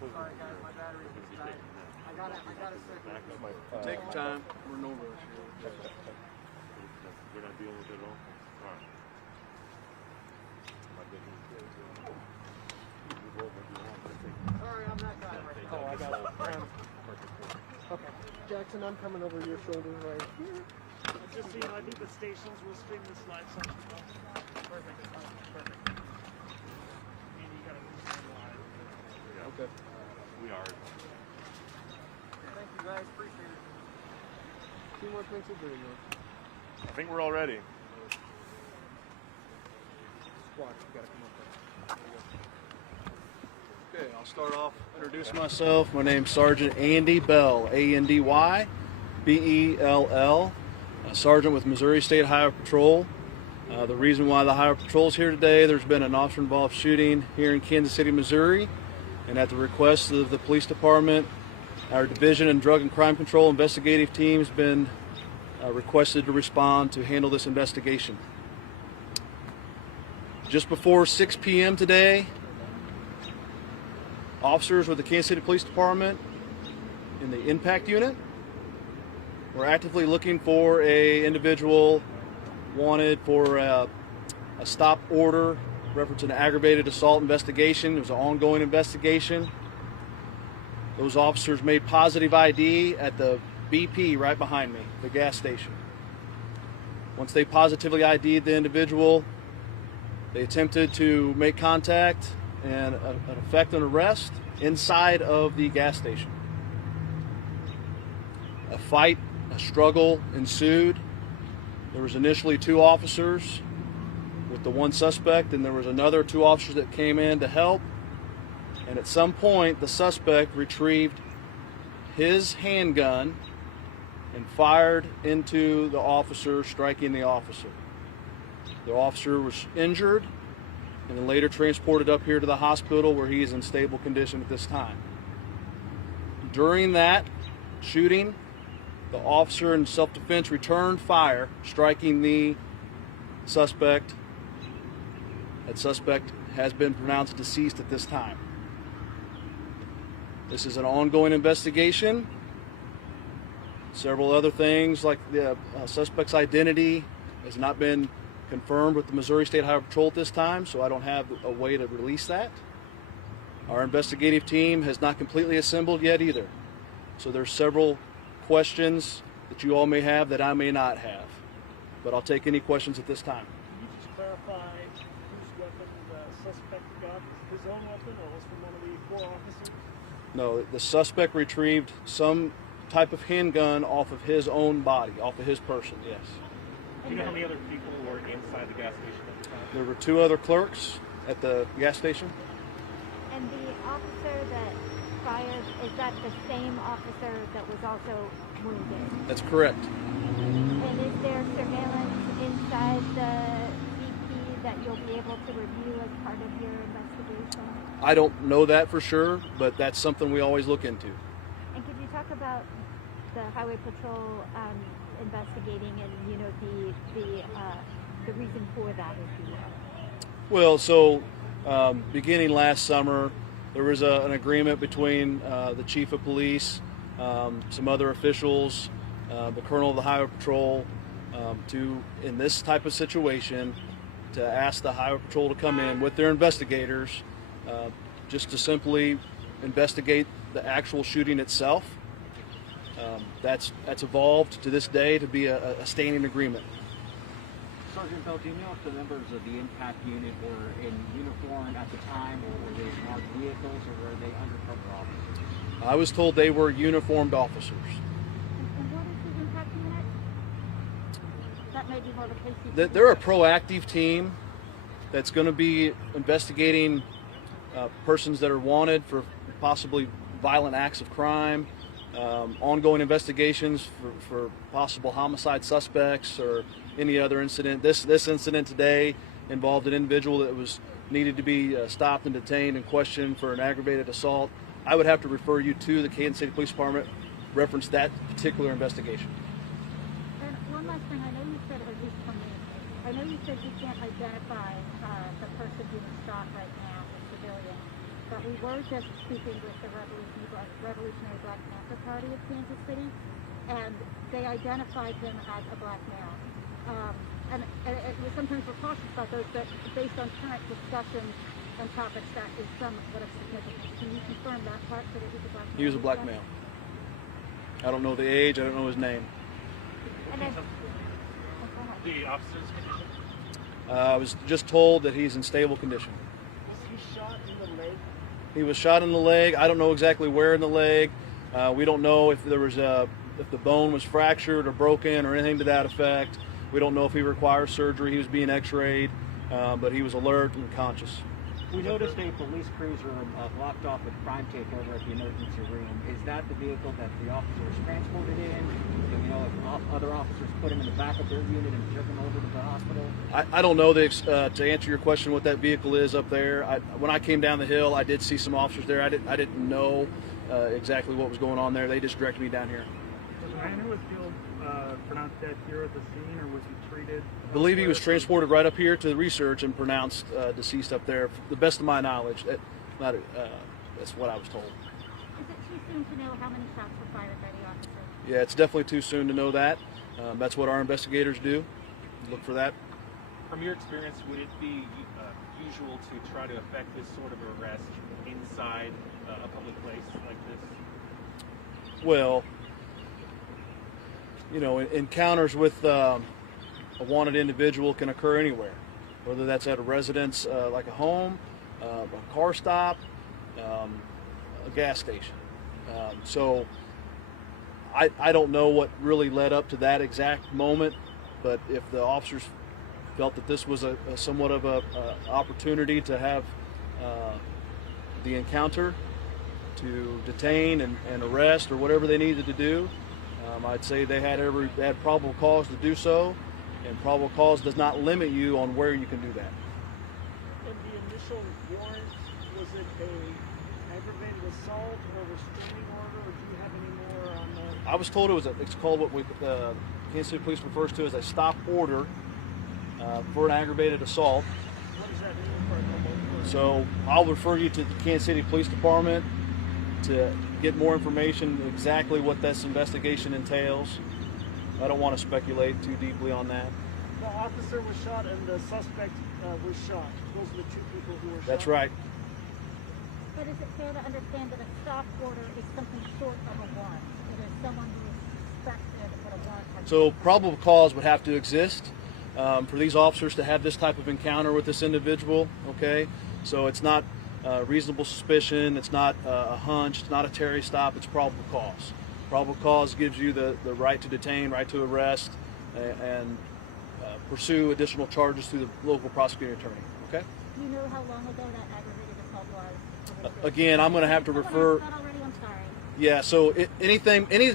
Sorry guys, my battery just died. I got a second. Take your time. We're no rush here. We're not dealing with it at all? All right. Sorry, I'm that guy right now. Oh, I got it. Okay. Jackson, I'm coming over your shoulder right here. Just so you know, I think the stations will stream this live section. Perfect. Perfect. And you gotta listen live. Yeah. Okay. We are. Thank you guys, appreciate it. Teamwork makes the dream work. I think we're all ready. Squad, you gotta come up there. Okay, I'll start off introducing myself. My name's Sergeant Andy Bell, A-N-D-Y-B-E-L-L, Sergeant with Missouri State Highway Patrol. The reason why the Highway Patrol is here today, there's been an officer-involved shooting here in Kansas City, Missouri, and at the request of the police department, our Division in Drug and Crime Control investigative team has been requested to respond to handle this investigation. Just before 6 p.m. today, officers with the Kansas City Police Department in the impact unit were actively looking for an individual wanted for a stop order reference an aggravated assault investigation. It was an ongoing investigation. Those officers made positive ID at the BP right behind me, the gas station. Once they positively ID'd the individual, they attempted to make contact and effect an arrest inside of the gas station. A fight, a struggle ensued. There was initially 2 officers with the 1 suspect, and there was another 2 officers that came in to help. And at some point, the suspect retrieved his handgun and fired into the officer, striking the officer. The officer was injured and then later transported up here to the hospital where he is in stable condition at this time. During that shooting, the officer in self-defense returned fire, striking the suspect. That suspect has been pronounced deceased at this time. This is an ongoing investigation. Several other things like the suspect's identity has not been confirmed with the Missouri State Highway Patrol at this time, so I don't have a way to release that. Our investigative team has not completely assembled yet either. So there's several questions that you all may have that I may not have. But I'll take any questions at this time. Can you just clarify whose weapon the suspect got? His own weapon, or was from one of the 4 officers? No, the suspect retrieved some type of handgun off of his own body, off of his person, yes. Do you know how many other people were inside the gas station at the time? There were 2 other clerks at the gas station. And the officer that fired, is that the same officer that was also wounded? That's correct. And is there surveillance inside the BP that you'll be able to review as part of your investigation? I don't know that for sure, but that's something we always look into. And could you talk about the Highway Patrol investigating and the reason for that, if you will? Well, so beginning last summer, there was an agreement between the chief of police, some other officials, the colonel of the Highway Patrol, to, in this type of situation, to ask the Highway Patrol to come in with their investigators just to simply investigate the actual shooting itself. That's evolved to this day to be a standing agreement. Sergeant Bell, do you know if the members of the impact unit were in uniform at the time, or were they in marked vehicles, or were they undercover officers? I was told they were uniformed officers. And what is the impact unit? That may be more the KCPD. They're a proactive team that's going to be investigating persons that are wanted for possibly violent acts of crime, ongoing investigations for possible homicide suspects or any other incident. This incident today involved an individual that was needed to be stopped and detained and questioned for an aggravated assault. I would have to refer you to the Kansas City Police Department, reference that particular investigation. And one last thing, I know you said, at least for me, I know you said you can't identify the person being shot right now, the civilian, but we were just speaking with the Revolutionary Black Panther Party of Kansas City, and they identified him as a black male. And sometimes we're cautious about those, but based on current discussions and topics, that is somewhat of significance. Can you confirm that part, that it was a black male? He was a black male. I don't know the age. I don't know his name. And then, The officer's condition? I was just told that he's in stable condition. Was he shot in the leg? He was shot in the leg. I don't know exactly where in the leg. We don't know if there was if the bone was fractured or broken or anything to that effect. We don't know if he requires surgery. He was being x-rayed, but he was alert and conscious. We noticed a police cruiser blocked off with crime tape over at the emergency room. Is that the vehicle that the officer was transported in? Do we know if other officers put him in the back of their unit and took him over to the hospital? I don't know to answer your question what that vehicle is up there. When I came down the hill, I did see some officers there. I didn't know exactly what was going on there. They just directed me down here. Was the man who was killed pronounced dead here at the scene, or was he treated? I believe he was transported right up here to the research and pronounced deceased up there. To the best of my knowledge, that's what I was told. is it too soon to know how many shots were fired by the officer? Yeah, it's definitely too soon to know that. That's what our investigators do. Look for that. From your experience, would it be usual to try to effect this sort of arrest inside a public place like this? Well, you know, encounters with a wanted individual can occur anywhere, whether that's at a residence like a home, a car stop, a gas station. So I don't know what really led up to that exact moment, but if the officers felt that this was a somewhat of a opportunity to have the encounter, to detain and arrest or whatever they needed to do, I'd say they had probable cause to do so, and probable cause does not limit you on where you can do that. In the initial warrant, was it a aggravated assault or restraining order, or do you have any more on that? I was told it's called what Kansas City Police refers to as a stop order for an aggravated assault. What does that mean for a normal person? So I'll refer you to the Kansas City Police Department to get more information exactly what this investigation entails. I don't want to speculate too deeply on that. The officer was shot and the suspect was shot. Those are the two people who were shot. That's right. But is it fair to understand that a stop order is something short of a warrant? It is someone who is suspected but a warrant has So probable cause would have to exist for these officers to have this type of encounter with this individual. Okay, so it's not reasonable suspicion. It's not a hunch. It's not a Terry stop. It's probable cause. Probable cause gives you the right to detain, right to arrest, and pursue additional charges through the local prosecuting attorney. Okay. Do you know how long ago that aggravated assault was? Again, I'm going to have to refer. Not already, I'm sorry. Yeah. So any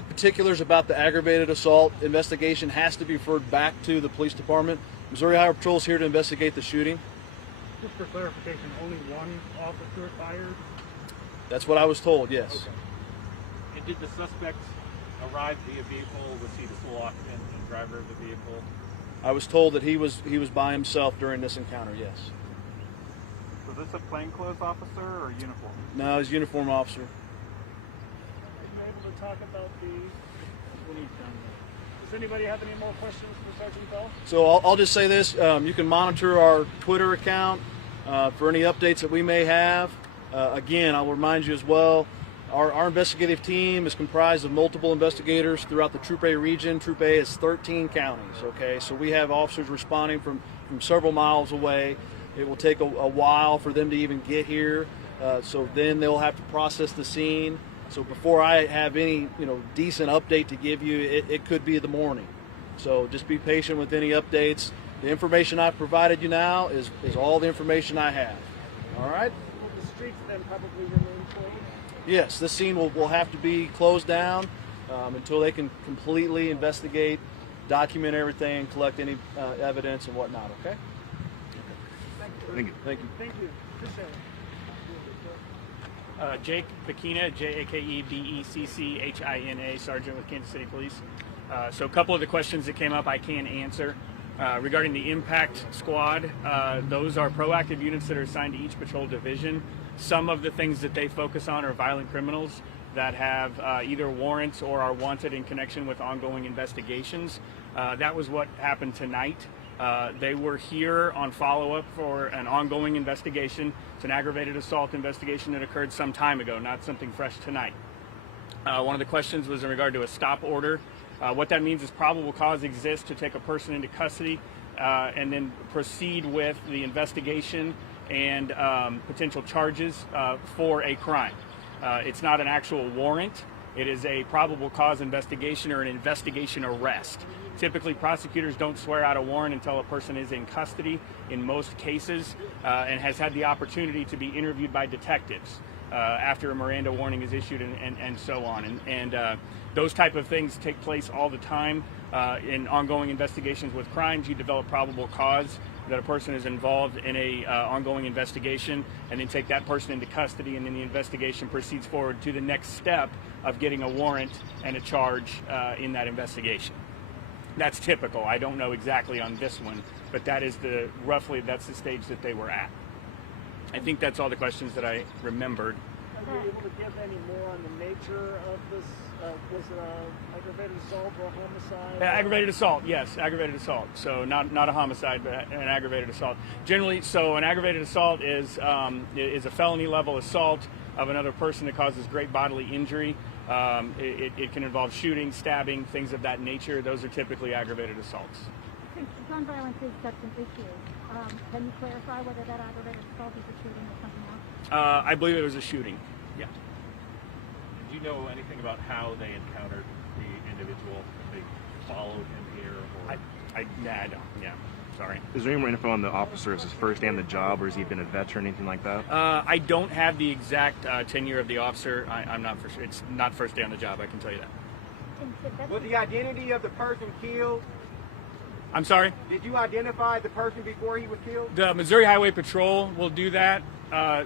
particulars about the aggravated assault investigation has to be referred back to the police department. Missouri Highway Patrol is here to investigate the shooting. Just for clarification, only one officer fired? That's what I was told. Yes. Okay. And did the suspect arrive via vehicle? Was he the sole occupant and driver of the vehicle? I was told that he was by himself during this encounter. Yes. Was this a plainclothes officer or uniform? No, he's a uniform officer. Are you able to talk about when he's done? Does anybody have any more questions for Sergeant Bell? So I'll just say this: you can monitor our Twitter account for any updates that we may have. Again, I'll remind you as well. Our investigative team is comprised of multiple investigators throughout the Troop A region. Troop A is 13 counties, okay? So we have officers responding from several miles away. It will take a while for them to even get here. So then they'll have to process the scene. So before I have any, decent update to give you, it could be the morning. So just be patient with any updates. The information I've provided you now is all the information I have. All right? Will the streets then probably remain closed? Yes, this scene will have to be closed down until they can completely investigate, document everything, collect any evidence and whatnot, okay? Thank you. Thank you. Thank you. Appreciate it. Jake Bekina, Jakebeccina, Sergeant with Kansas City Police. So a couple of the questions that came up I can answer. Regarding the impact squad, those are proactive units that are assigned to each patrol division. Some of the things that they focus on are violent criminals that have either warrants or are wanted in connection with ongoing investigations. That was what happened tonight. They were here on follow-up for an ongoing investigation. It's an aggravated assault investigation that occurred some time ago, not something fresh tonight. One of the questions was in regard to a stop order. What that means is probable cause exists to take a person into custody and then proceed with the investigation and potential charges for a crime. It's not an actual warrant. It is a probable cause investigation or an investigation arrest. Typically, prosecutors don't swear out a warrant until a person is in custody in most cases and has had the opportunity to be interviewed by detectives after a Miranda warning is issued and so on. And those type of things take place all the time in ongoing investigations with crimes. You develop probable cause that a person is involved in a ongoing investigation, and then take that person into custody, and then the investigation proceeds forward to the next step of getting a warrant and a charge in that investigation. That's typical. I don't know exactly on this one, but that is roughly that's the stage that they were at. I think that's all the questions that I remembered. Are you able to give any more on the nature of this? Was it an aggravated assault or a homicide? Aggravated assault, yes, aggravated assault. So not a homicide, but an aggravated assault. Generally, so an aggravated assault is a felony level assault of another person that causes great bodily injury. It can involve shooting, stabbing, things of that nature. Those are typically aggravated assaults. Since gun violence is such an issue, can you clarify whether that aggravated assault is a shooting or something else? I believe it was a shooting. Yeah. Do you know anything about how they encountered the individual? If they followed him here, or I don't. Yeah. Sorry. Is there any more info on the officer? Is his first day on the job, or has he been a veteran, anything like that? I don't have the exact tenure of the officer. I'm not for sure. It's not first day on the job, I can tell you that. Was the identity of the person killed? I'm sorry? Did you identify the person before he was killed? The Missouri Highway Patrol will do that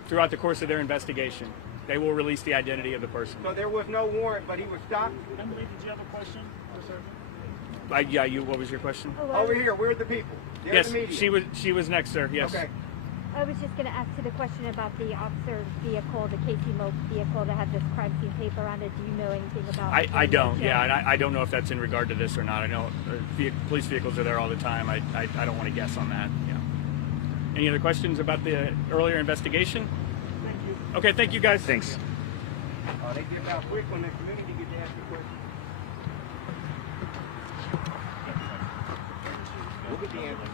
throughout the course of their investigation. They will release the identity of the person. So there was no warrant, but he was stopped? Emily, did you have a question? Yeah, what was your question? Over here, where's the people? There's the Yes, media. she was next, sir. Yes. Okay. I was just going to ask you the question about the officer's vehicle, the KC Moke vehicle that had this crime scene paper on it. Do you know anything about I don't, yeah, and I don't know if that's in regard to this or not. I know police vehicles are there all the time. I don't want to guess on that. Yeah. Any other questions about the earlier investigation? Thank you. Okay, thank you guys. Thanks. They give out quick when the community gets to ask the question. We'll get the answer.